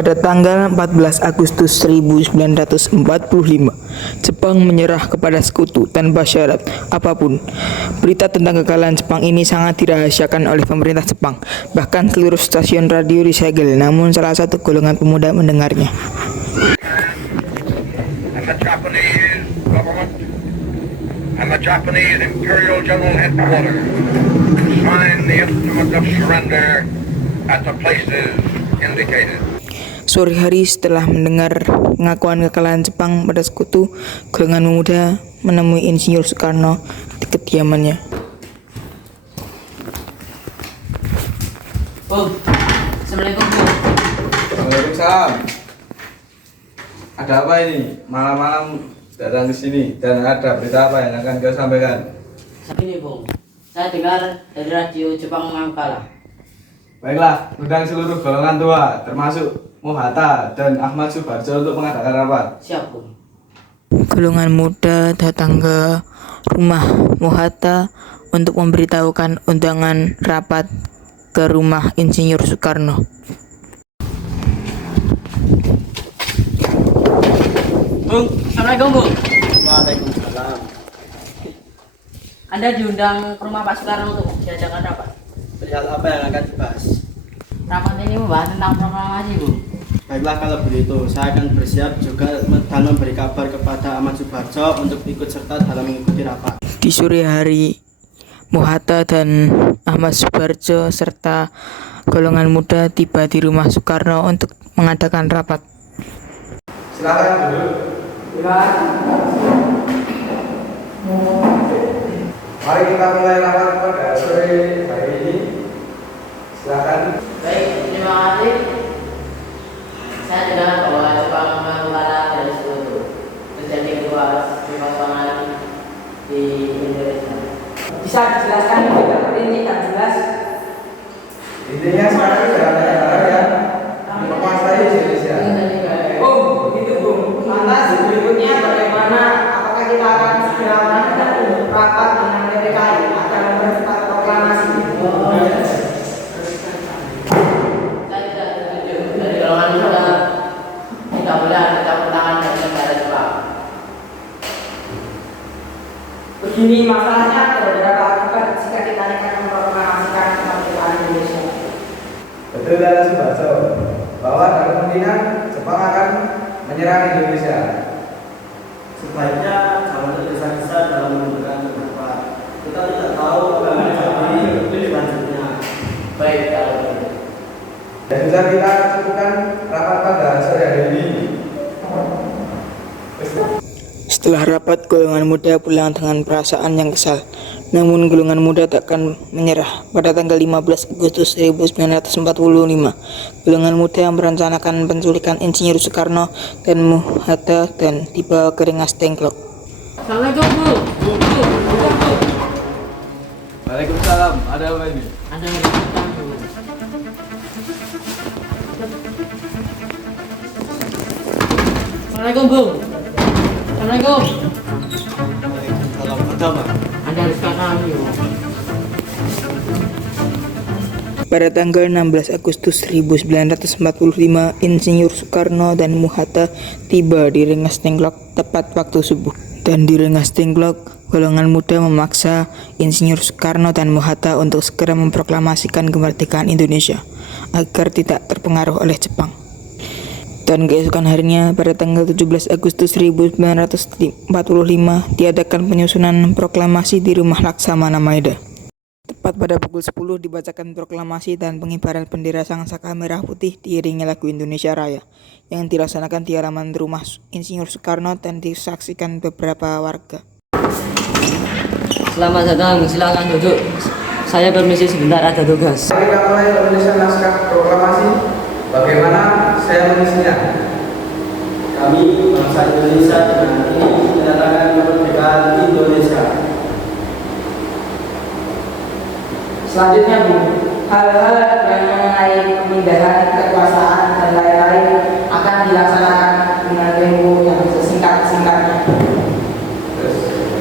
Pada tanggal 14 Agustus 1945, Jepang menyerah kepada sekutu tanpa syarat apapun. Berita tentang kekalahan Jepang ini sangat dirahasiakan oleh pemerintah Jepang. Bahkan seluruh stasiun radio disegel, namun salah satu golongan pemuda mendengarnya. And the Japanese Imperial General Headquarters signed the instrument of surrender at the places indicated. Sore hari setelah mendengar pengakuan kekalahan Jepang pada sekutu, golongan pemuda menemui Insinyur Soekarno di kediamannya. Bung, Assalamualaikum Bung. Waalaikumsalam. Ada apa ini? Malam-malam datang ke sini dan ada berita apa yang akan kau sampaikan? Ini Bung, saya dengar dari radio Jepang menang kalah. Baiklah, undang seluruh golongan tua, termasuk Mohatta dan Ahmad Subarjo untuk mengadakan rapat. Siap Bung. Golongan muda datang ke rumah Mohatta untuk memberitahukan undangan rapat ke rumah Insinyur Soekarno. Bung, Assalamualaikum Bung. Waalaikumsalam. Anda diundang ke rumah Pak Soekarno untuk diadakan rapat. Perihal apa yang akan dibahas? Rapat ini membahas tentang proklamasi Bung. Baiklah, kalau begitu saya akan bersiap juga dan memberi kabar kepada Ahmad Subarjo untuk ikut serta dalam mengikuti rapat. Di sore hari, Mohatta dan Ahmad Subarjo serta golongan muda tiba di rumah Soekarno untuk mengadakan rapat. Silakan duduk. Mari kita mulai rapat pada sore hari ini. Silakan. Baik, terima kasih. Saya dengar bahwa Jepang menang kalah dari sekutu. Terjadi luas kekosongan di Indonesia. Bisa dijelaskan lebih rinci dan jelas? Intinya sekarang sudah ada negara yang menguasai Indonesia. Oh, begitu Bung. Lantas berikutnya bagaimana? Apakah kita akan segera melakukan rapat dengan PPKI agar mempercepat proklamasi? Saya tidak setuju. Dari golongan muda tidak boleh ada campur tangan dari negara Jepang. Begini masalahnya, beberapa akibat jika kita nekat memproklamasikan kemerdekaan Indonesia. Betul dari Subarjo bahwa ada kemungkinan Jepang akan menyerang Indonesia. Sebaiknya jangan tergesa-gesa dalam menentukan pendapat. Kita tidak tahu apa yang terjadi selanjutnya. Baik, kalau begitu. Dan bisa kita cukupkan rapat pada sore hari ini. Setelah rapat, golongan muda pulang dengan perasaan yang kesal. Namun golongan muda takkan menyerah. Pada tanggal 15 Agustus 1945, golongan muda yang merencanakan penculikan Insinyur Soekarno dan Mohatta dan tiba ke Rengas Dengklok. Assalamualaikum Bu. Bu. Waalaikumsalam. Ada apa ini? Ada yang bertanya, Bu. Assalamualaikum Bu. Assalamualaikum. Salam pertama. Anda harus kami Bu. Pada tanggal 16 Agustus 1945, Insinyur Soekarno dan Mohatta tiba di Rengas Dengklok tepat waktu subuh. Dan di Rengas Dengklok, golongan muda memaksa Insinyur Soekarno dan Mohatta untuk segera memproklamasikan kemerdekaan Indonesia agar tidak terpengaruh oleh Jepang. Dan keesokan harinya, pada tanggal 17 Agustus 1945, diadakan penyusunan proklamasi di rumah Laksamana Maeda. Tepat pada pukul 10 dibacakan proklamasi dan pengibaran bendera sang saka merah putih diiringi lagu Indonesia Raya yang dilaksanakan di halaman rumah Insinyur Soekarno dan disaksikan beberapa warga. Selamat datang, silakan duduk. Saya permisi sebentar, ada tugas. Mari kita mulai penulisan naskah proklamasi. Bagaimana saya mengisinya? Kami bangsa Indonesia dengan ini menyatakan kemerdekaan Indonesia. Selanjutnya Bu, hal-hal yang mengenai pemindahan kekuasaan dan lain-lain akan dilaksanakan dengan tempo yang sesingkat-singkatnya.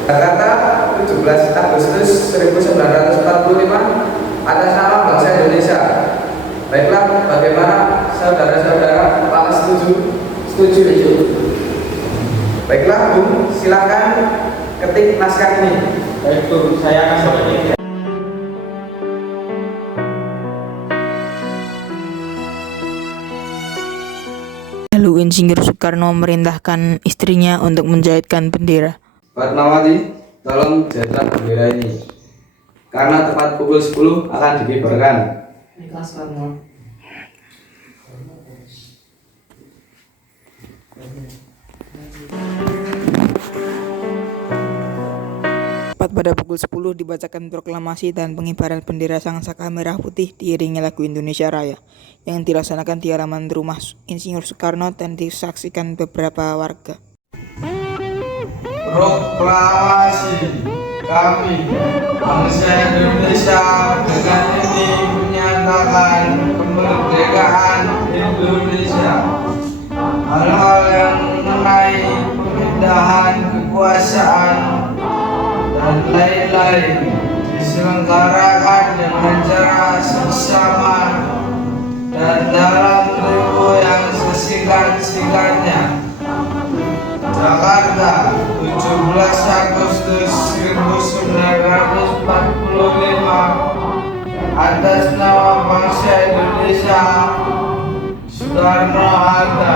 Jakarta 17 Agustus 1945 atas nama bangsa Indonesia. Baiklah, bagaimana saudara-saudara setuju? Setuju. Setuju. Baiklah Bung, silakan ketik naskah ini. Baik Bu, saya akan mengetik. Lalu Insinyur Soekarno merintahkan istrinya untuk menjahitkan bendera. Fatmawati, tolong jadikan bendera ini. Karena tepat pukul 10 akan dikibarkan. Ikhlas Karno. Tepat pada pukul 10 dibacakan proklamasi dan pengibaran bendera Sang Saka Merah Putih diiringi lagu Indonesia Raya yang dilaksanakan di halaman rumah Insinyur Soekarno dan disaksikan beberapa warga. Proklamasi kami bangsa Indonesia dengan ini menyatakan kemerdekaan Indonesia. Hal-hal yang mengenai pemindahan kekuasaan dan lain-lain diselenggarakan dengan cara seksama dan dalam tempo yang sesingkat-singkatnya. Jakarta, 17 Agustus 1945. Atas nama bangsa Indonesia, Soekarno-Hatta.